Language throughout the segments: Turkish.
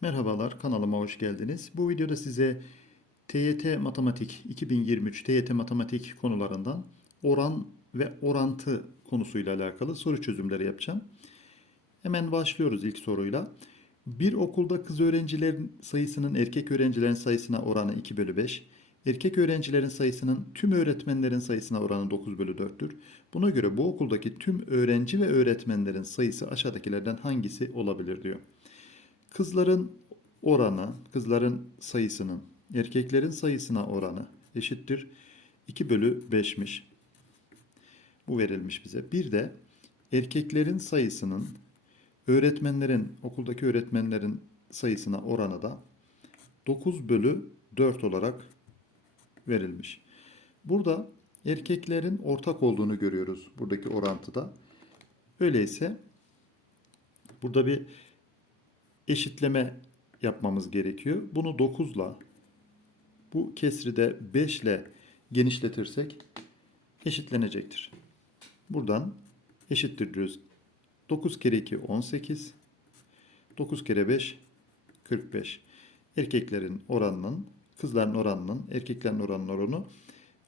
Merhabalar, kanalıma hoş geldiniz. Bu videoda size TYT Matematik 2023 TYT Matematik konularından oran ve orantı konusuyla alakalı soru çözümleri yapacağım. Hemen başlıyoruz ilk soruyla. Bir okulda kız öğrencilerin sayısının erkek öğrencilerin sayısına oranı 2 bölü 5. Erkek öğrencilerin sayısının tüm öğretmenlerin sayısına oranı 9 bölü 4'tür. Buna göre bu okuldaki tüm öğrenci ve öğretmenlerin sayısı aşağıdakilerden hangisi olabilir diyor. Kızların oranı, kızların sayısının erkeklerin sayısına oranı eşittir 2 bölü 5'miş. Bu verilmiş bize. Bir de erkeklerin sayısının öğretmenlerin, okuldaki öğretmenlerin sayısına oranı da 9 bölü 4 olarak verilmiş. Burada erkeklerin ortak olduğunu görüyoruz buradaki orantıda. Öyleyse burada bir eşitleme yapmamız gerekiyor. Bunu 9 ile bu kesri de 5 ile genişletirsek eşitlenecektir. Buradan eşittir diyoruz. 9 kere 2 18. 9 kere 5 45. Erkeklerin oranının, kızların oranının, erkeklerin oranının oranı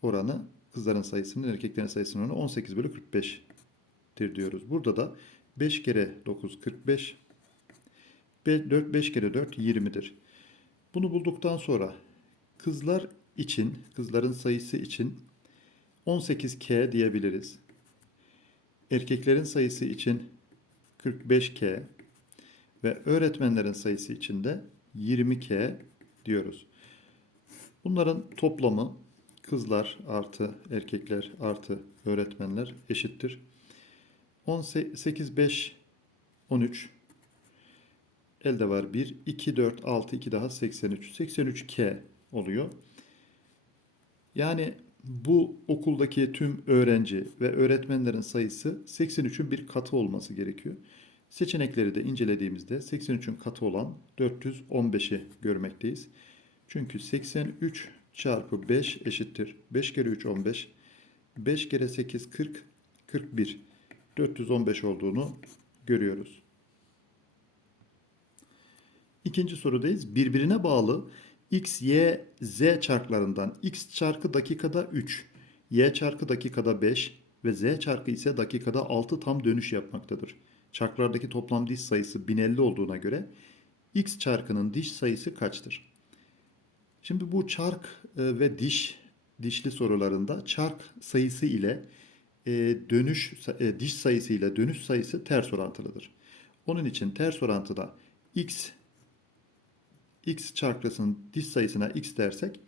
oranı kızların sayısının erkeklerin sayısının oranı 18 bölü 45'tir diyoruz. Burada da 5 kere 9 45 4 5 kere 4 20'dir. Bunu bulduktan sonra kızlar için, kızların sayısı için 18K diyebiliriz. Erkeklerin sayısı için 45K ve öğretmenlerin sayısı için de 20K diyoruz. Bunların toplamı kızlar artı erkekler artı öğretmenler eşittir. 18, 5, 13 Elde var 1, 2, 4, 6, 2 daha 83. 83K oluyor. Yani bu okuldaki tüm öğrenci ve öğretmenlerin sayısı 83'ün bir katı olması gerekiyor. Seçenekleri de incelediğimizde 83'ün katı olan 415'i görmekteyiz. Çünkü 83 çarpı 5 eşittir. 5 kere 3 15. 5 kere 8 40. 41. 415 olduğunu görüyoruz. İkinci sorudayız. Birbirine bağlı x, y, z çarklarından x çarkı dakikada 3, y çarkı dakikada 5 ve z çarkı ise dakikada 6 tam dönüş yapmaktadır. Çarklardaki toplam diş sayısı 1050 olduğuna göre x çarkının diş sayısı kaçtır? Şimdi bu çark e, ve diş dişli sorularında çark sayısı ile e, dönüş e, diş sayısı ile dönüş sayısı ters orantılıdır. Onun için ters orantıda x x çarklısının diş sayısına x dersek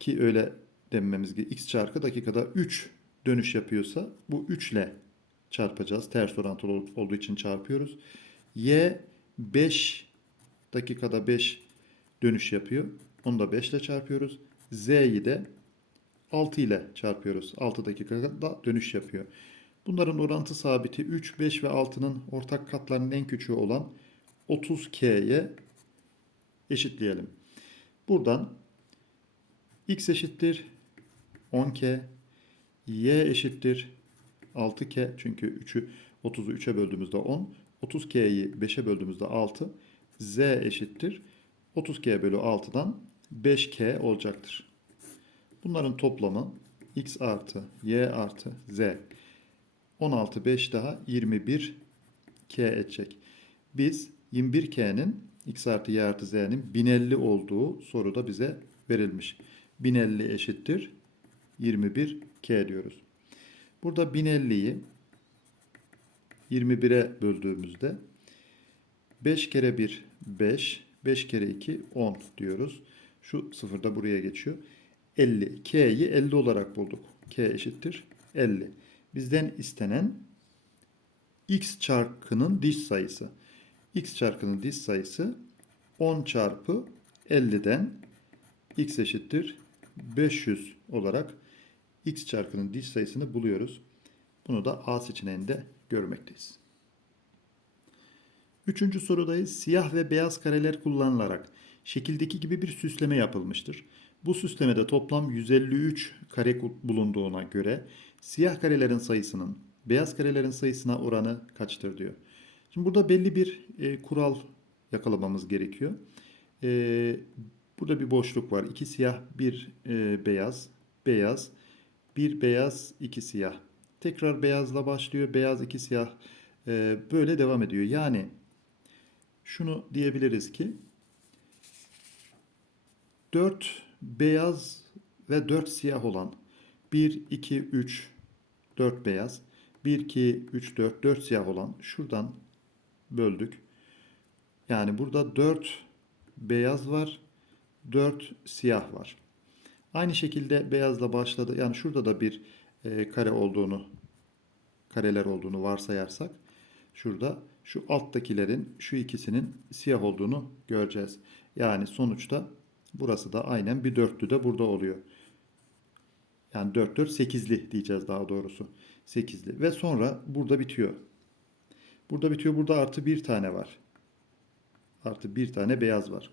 ki öyle dememiz gibi x çarkı dakikada 3 dönüş yapıyorsa bu 3 ile çarpacağız. Ters orantılı olduğu için çarpıyoruz. Y 5 dakikada 5 dönüş yapıyor. Onu da 5 ile çarpıyoruz. Z'yi de 6 ile çarpıyoruz. 6 dakikada dönüş yapıyor. Bunların orantı sabiti 3, 5 ve 6'nın ortak katlarının en küçüğü olan 30K'ye eşitleyelim. Buradan x eşittir 10k, y eşittir 6k çünkü 3'ü 30'u 3'e böldüğümüzde 10, 30k'yi 5'e böldüğümüzde 6, z eşittir 30k bölü 6'dan 5k olacaktır. Bunların toplamı x artı y artı z. 16 5 daha 21 k edecek. Biz 21k'nin x artı y artı z'nin 1050 olduğu soruda bize verilmiş. 1050 eşittir 21k diyoruz. Burada 1050'yi 21'e böldüğümüzde 5 kere 1 5, 5 kere 2 10 diyoruz. Şu sıfır da buraya geçiyor. 50. K'yi 50 olarak bulduk. K eşittir 50. Bizden istenen x çarkının diş sayısı x çarkının diş sayısı 10 çarpı 50'den x eşittir 500 olarak x çarkının diş sayısını buluyoruz. Bunu da A seçeneğinde görmekteyiz. Üçüncü sorudayız. Siyah ve beyaz kareler kullanılarak şekildeki gibi bir süsleme yapılmıştır. Bu süslemede toplam 153 kare bulunduğuna göre siyah karelerin sayısının beyaz karelerin sayısına oranı kaçtır diyor. Şimdi burada belli bir e, kural yakalamamız gerekiyor. Ee, burada bir boşluk var. İki siyah, bir e, beyaz. Beyaz, bir beyaz, iki siyah. Tekrar beyazla başlıyor. Beyaz, iki siyah. Ee, böyle devam ediyor. Yani şunu diyebiliriz ki 4 beyaz ve 4 siyah olan 1, 2, 3, 4 beyaz 1, 2, 3, 4, 4 siyah olan şuradan böldük. Yani burada 4 beyaz var, 4 siyah var. Aynı şekilde beyazla başladı. Yani şurada da bir e, kare olduğunu, kareler olduğunu varsayarsak şurada şu alttakilerin şu ikisinin siyah olduğunu göreceğiz. Yani sonuçta burası da aynen bir dörtlü de burada oluyor. Yani 4 4 8'li diyeceğiz daha doğrusu. 8'li ve sonra burada bitiyor. Burada bitiyor. Burada artı bir tane var. Artı bir tane beyaz var.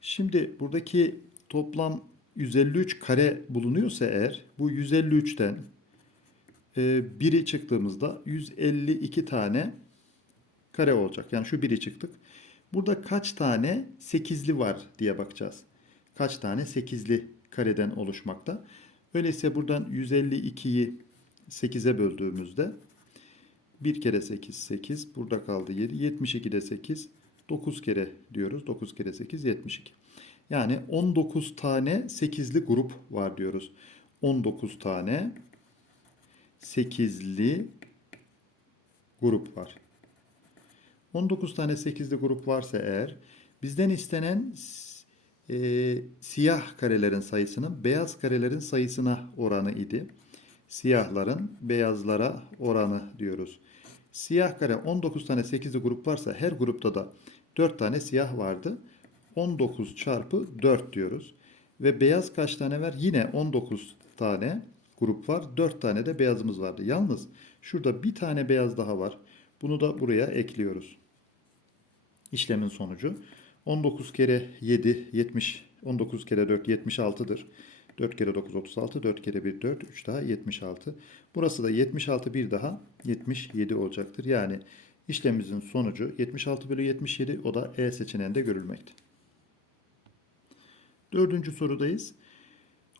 Şimdi buradaki toplam 153 kare bulunuyorsa eğer bu 153'ten e, biri çıktığımızda 152 tane kare olacak. Yani şu biri çıktık. Burada kaç tane 8'li var diye bakacağız. Kaç tane 8'li kareden oluşmakta. Öyleyse buradan 152'yi 8'e böldüğümüzde 1 kere 8 8 burada kaldı 7 72'de 8 9 kere diyoruz 9 kere 8 72 yani 19 tane 8'li grup var diyoruz 19 tane 8'li grup var 19 tane 8'li grup varsa eğer bizden istenen e, siyah karelerin sayısının beyaz karelerin sayısına oranı idi. Siyahların beyazlara oranı diyoruz. Siyah kare 19 tane 8'li grup varsa her grupta da 4 tane siyah vardı. 19 çarpı 4 diyoruz. Ve beyaz kaç tane var? Yine 19 tane grup var. 4 tane de beyazımız vardı. Yalnız şurada bir tane beyaz daha var. Bunu da buraya ekliyoruz. İşlemin sonucu 19 kere 7 70 19 kere 4 76'dır. 4 kere 9 36 4 kere 1 4 3 daha 76. Burası da 76 bir daha 77 olacaktır. Yani işlemimizin sonucu 76 bölü 77 o da E seçeneğinde görülmekte. Dördüncü sorudayız.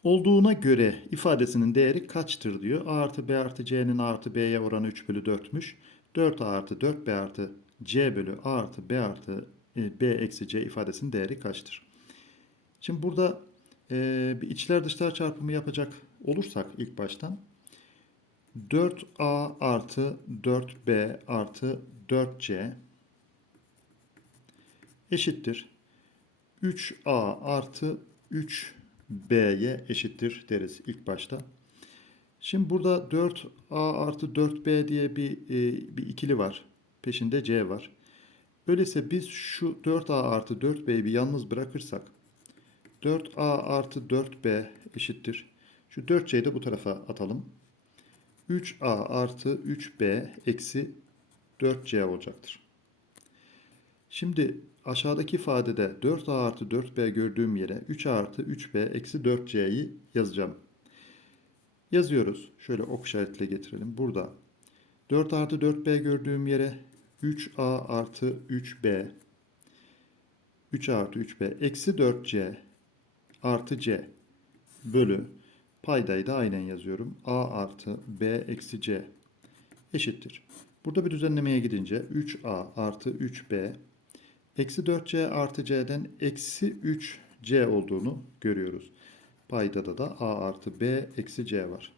Olduğuna göre ifadesinin değeri kaçtır diyor. A artı B artı C'nin A artı B'ye oranı 3 bölü 4'müş. 4A artı 4B artı C bölü A artı B artı e, B eksi C ifadesinin değeri kaçtır? Şimdi burada e, bir içler dışlar çarpımı yapacak olursak ilk baştan 4A artı 4B artı 4C eşittir. 3A artı 3B'ye eşittir deriz ilk başta. Şimdi burada 4A artı 4B diye bir, e, bir ikili var. Peşinde C var. Öyleyse biz şu 4A artı 4B'yi bir yalnız bırakırsak 4A artı 4B eşittir. Şu 4C'yi de bu tarafa atalım. 3A artı 3B eksi 4C olacaktır. Şimdi aşağıdaki ifadede 4A artı 4B gördüğüm yere 3A artı 3B eksi 4C'yi yazacağım. Yazıyoruz. Şöyle ok işaretle getirelim. Burada 4 artı 4B gördüğüm yere 3A artı 3B 3 artı 3B eksi 4C artı C bölü paydayı da aynen yazıyorum. A artı B eksi C eşittir. Burada bir düzenlemeye gidince 3A artı 3B eksi 4C artı C'den eksi 3C olduğunu görüyoruz. Paydada da A artı B eksi C var.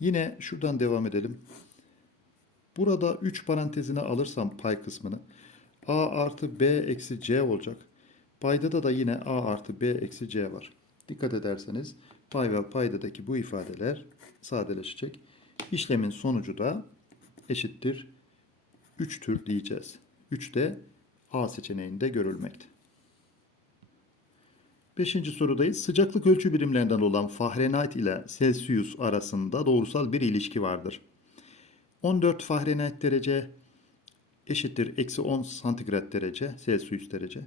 Yine şuradan devam edelim. Burada 3 parantezine alırsam pay kısmını A artı B eksi C olacak. Paydada da yine A artı B eksi C var. Dikkat ederseniz pay ve paydadaki bu ifadeler sadeleşecek. İşlemin sonucu da eşittir 3'tür diyeceğiz. 3 de A seçeneğinde görülmekte. Beşinci sorudayız. Sıcaklık ölçü birimlerinden olan Fahrenheit ile Celsius arasında doğrusal bir ilişki vardır. 14 Fahrenheit derece eşittir eksi 10 santigrat derece Celsius derece.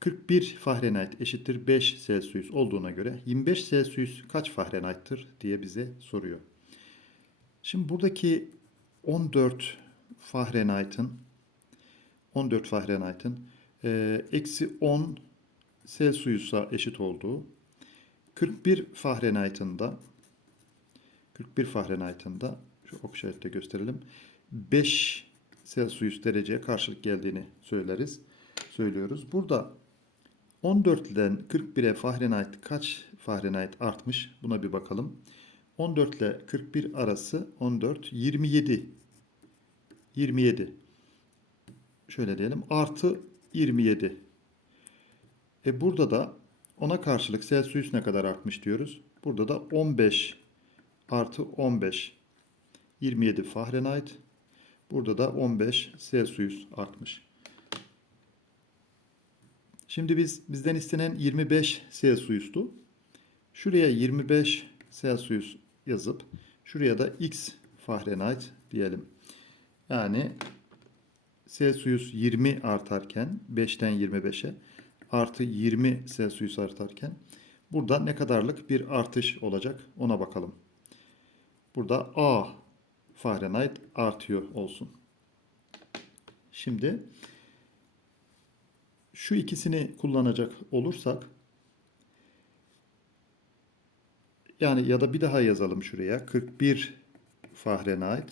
41 Fahrenheit eşittir 5 Celsius olduğuna göre 25 Celsius kaç Fahrenheit'tır diye bize soruyor. Şimdi buradaki 14 Fahrenheit'ın 14 Fahrenheit'in e, eksi 10 Celsius'a eşit olduğu 41 Fahrenheit'in da 41 Fahrenheit'in da şu ok işaretle gösterelim. 5 Celsius dereceye karşılık geldiğini söyleriz. Söylüyoruz. Burada 14'den 41'e Fahrenheit kaç Fahrenheit artmış? Buna bir bakalım. 14 ile 41 arası 14 27 27 şöyle diyelim artı 27 e burada da ona karşılık Celsius ne kadar artmış diyoruz. Burada da 15 artı 15 27 Fahrenheit. Burada da 15 Celsius artmış. Şimdi biz bizden istenen 25 Celsius'tu. Şuraya 25 Celsius yazıp şuraya da X Fahrenheit diyelim. Yani Celsius 20 artarken 5'ten 25'e artı 20 Celsius artarken burada ne kadarlık bir artış olacak ona bakalım. Burada A Fahrenheit artıyor olsun. Şimdi şu ikisini kullanacak olursak yani ya da bir daha yazalım şuraya. 41 Fahrenheit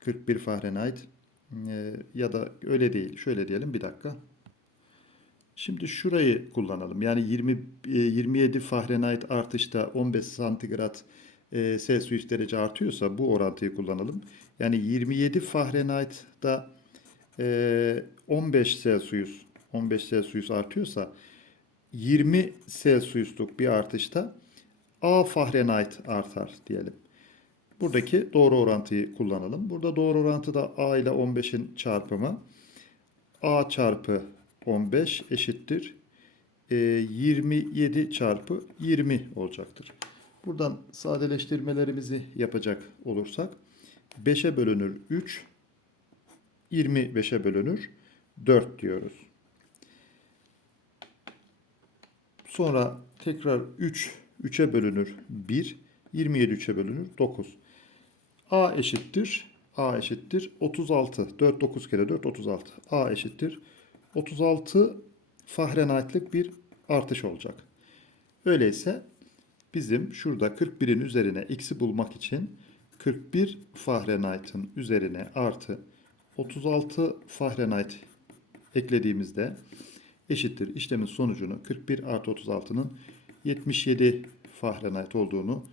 41 Fahrenheit e, ya da öyle değil şöyle diyelim. Bir dakika. Şimdi şurayı kullanalım. Yani 20 27 Fahrenheit artışta 15 santigrat e, Celsius derece artıyorsa bu orantıyı kullanalım. Yani 27 Fahrenheit'da e, 15 Celsius 15 Celsius artıyorsa 20 Celsius'luk bir artışta A Fahrenheit artar diyelim. Buradaki doğru orantıyı kullanalım. Burada doğru orantı da A ile 15'in çarpımı. A çarpı 15 eşittir. E, 27 çarpı 20 olacaktır. Buradan sadeleştirmelerimizi yapacak olursak 5'e bölünür 3, 25'e bölünür 4 diyoruz. Sonra tekrar 3, 3'e bölünür 1, 27 3'e bölünür 9. A eşittir, A eşittir 36. 4, 9 kere 4, 36. A eşittir 36 Fahrenheit'lik bir artış olacak. Öyleyse bizim şurada 41'in üzerine x'i bulmak için 41 Fahrenheit'ın üzerine artı 36 Fahrenheit eklediğimizde eşittir işlemin sonucunu 41 artı 36'nın 77 Fahrenheit olduğunu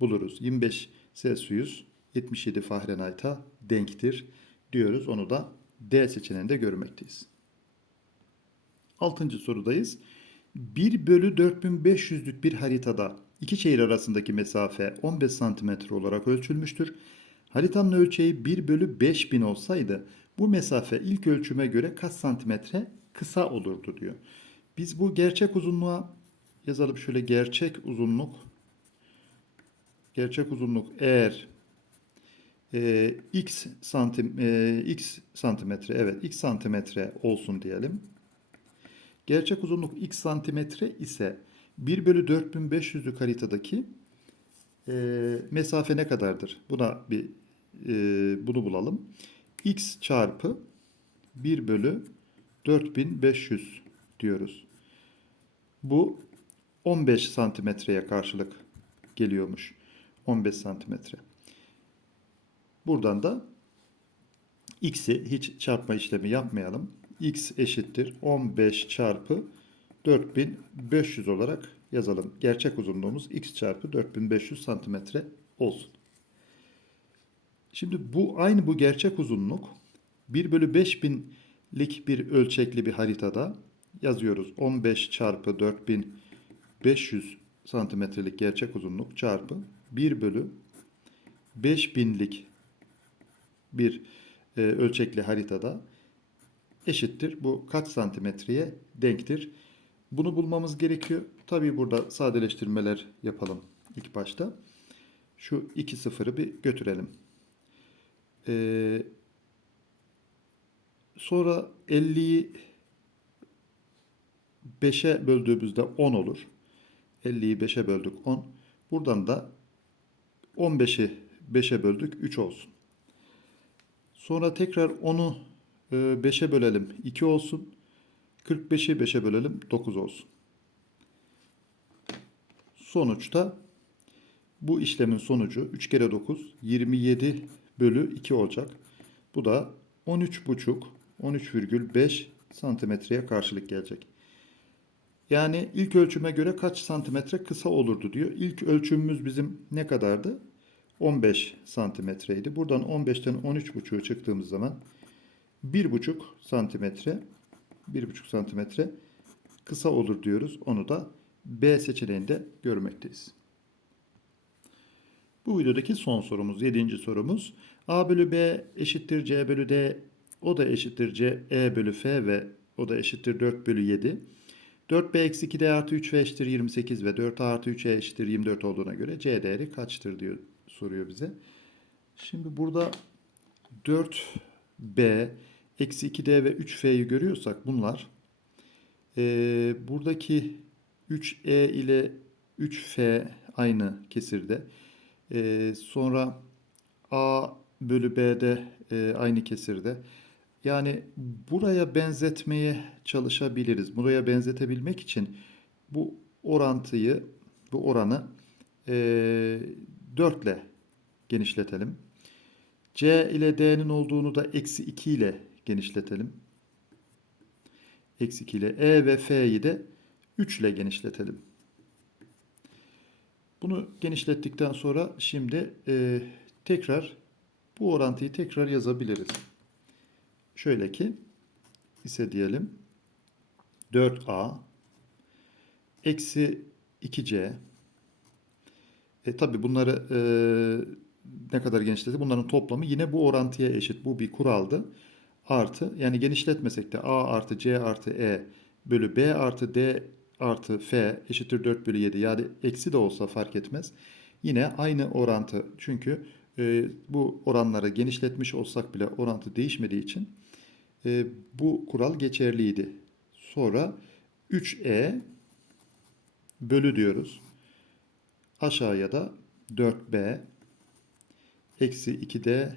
buluruz. 25 Celsius 77 Fahrenheit'a denktir diyoruz. Onu da D seçeneğinde görmekteyiz. Altıncı sorudayız. 1 bölü 4500'lük bir haritada iki şehir arasındaki mesafe 15 santimetre olarak ölçülmüştür. Haritanın ölçeği 1 bölü 5000 olsaydı bu mesafe ilk ölçüme göre kaç santimetre kısa olurdu diyor. Biz bu gerçek uzunluğa yazalım şöyle gerçek uzunluk gerçek uzunluk eğer e, x santim e, x santimetre evet x santimetre olsun diyelim. Gerçek uzunluk x santimetre ise 1 bölü 4500'lük haritadaki e, mesafe ne kadardır? Buna bir e, bunu bulalım. x çarpı 1 bölü 4500 diyoruz. Bu 15 santimetreye karşılık geliyormuş. 15 santimetre. Buradan da x'i hiç çarpma işlemi yapmayalım x eşittir 15 çarpı 4500 olarak yazalım. Gerçek uzunluğumuz x çarpı 4500 santimetre olsun. Şimdi bu aynı bu gerçek uzunluk 1 bölü 5000'lik bir ölçekli bir haritada yazıyoruz. 15 çarpı 4500 santimetrelik gerçek uzunluk çarpı 1 bölü 5000'lik bir e, ölçekli haritada eşittir. Bu kaç santimetreye denktir? Bunu bulmamız gerekiyor. Tabi burada sadeleştirmeler yapalım ilk başta. Şu iki sıfırı bir götürelim. Ee, sonra 50'yi 5'e böldüğümüzde 10 olur. 50'yi 5'e böldük 10. Buradan da 15'i 5'e böldük 3 olsun. Sonra tekrar 10'u 5'e bölelim 2 olsun. 45'i 5'e bölelim 9 olsun. Sonuçta bu işlemin sonucu 3 kere 9 27 bölü 2 olacak. Bu da 13,5 13,5 santimetreye karşılık gelecek. Yani ilk ölçüme göre kaç santimetre kısa olurdu diyor. İlk ölçümümüz bizim ne kadardı? 15 santimetreydi. Buradan 15'ten 13,5'u çıktığımız zaman 1,5 santimetre 1,5 santimetre kısa olur diyoruz. Onu da B seçeneğinde görmekteyiz. Bu videodaki son sorumuz, yedinci sorumuz. A bölü B eşittir C bölü D, o da eşittir C, E bölü F ve o da eşittir 4 bölü 7. 4B eksi 2D artı 3F eşittir 28 ve 4A artı 3E eşittir 24 olduğuna göre C değeri kaçtır diyor soruyor bize. Şimdi burada 4B eksi 2D ve 3F'yi görüyorsak bunlar e, buradaki 3E ile 3F aynı kesirde. E, sonra A bölü B'de e, aynı kesirde. Yani buraya benzetmeye çalışabiliriz. Buraya benzetebilmek için bu orantıyı, bu oranı e, 4 ile genişletelim. C ile D'nin olduğunu da eksi 2 ile genişletelim. Eksi 2 ile E ve F'yi de 3 ile genişletelim. Bunu genişlettikten sonra şimdi e, tekrar bu orantıyı tekrar yazabiliriz. Şöyle ki ise diyelim 4A eksi 2C e, tabi bunları e, ne kadar genişledi? Bunların toplamı yine bu orantıya eşit. Bu bir kuraldı. Artı yani genişletmesek de A artı C artı E bölü B artı D artı F eşittir 4 bölü 7. Yani eksi de olsa fark etmez. Yine aynı orantı. Çünkü e, bu oranları genişletmiş olsak bile orantı değişmediği için e, bu kural geçerliydi. Sonra 3E bölü diyoruz. Aşağıya da 4B eksi 2D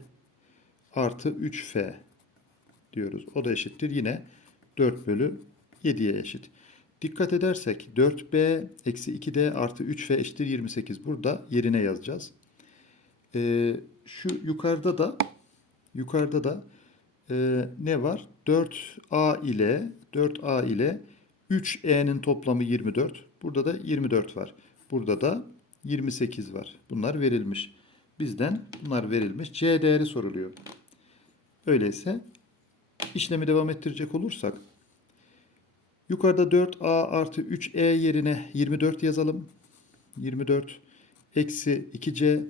artı 3F diyoruz. O da eşittir. Yine 4 bölü 7'ye eşit. Dikkat edersek 4B eksi 2D artı 3F eşittir 28. Burada yerine yazacağız. Ee, şu yukarıda da yukarıda da e, ne var? 4A ile 4A ile 3E'nin toplamı 24. Burada da 24 var. Burada da 28 var. Bunlar verilmiş. Bizden bunlar verilmiş. C değeri soruluyor. Öyleyse işlemi devam ettirecek olursak yukarıda 4A artı 3E yerine 24 yazalım. 24 eksi 2C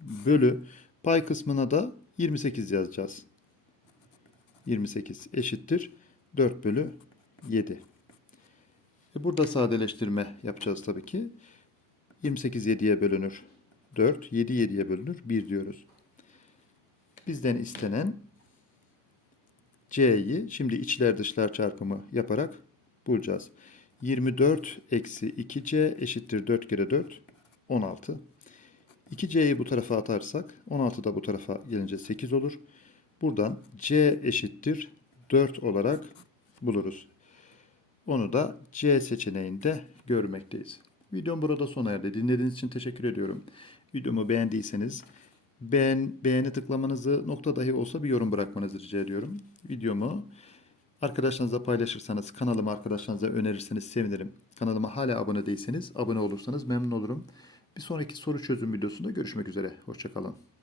bölü pay kısmına da 28 yazacağız. 28 eşittir 4 bölü 7. E burada sadeleştirme yapacağız tabii ki. 28 7'ye bölünür 4, 7 7'ye bölünür 1 diyoruz. Bizden istenen C'yi şimdi içler dışlar çarpımı yaparak bulacağız. 24 eksi 2C eşittir 4 kere 4 16. 2C'yi bu tarafa atarsak 16 da bu tarafa gelince 8 olur. Buradan C eşittir 4 olarak buluruz. Onu da C seçeneğinde görmekteyiz. Videom burada sona erdi. Dinlediğiniz için teşekkür ediyorum. Videomu beğendiyseniz beğen, beğeni tıklamanızı nokta dahi olsa bir yorum bırakmanızı rica ediyorum. Videomu arkadaşlarınızla paylaşırsanız, kanalıma arkadaşlarınıza önerirseniz sevinirim. Kanalıma hala abone değilseniz abone olursanız memnun olurum. Bir sonraki soru çözüm videosunda görüşmek üzere. Hoşçakalın.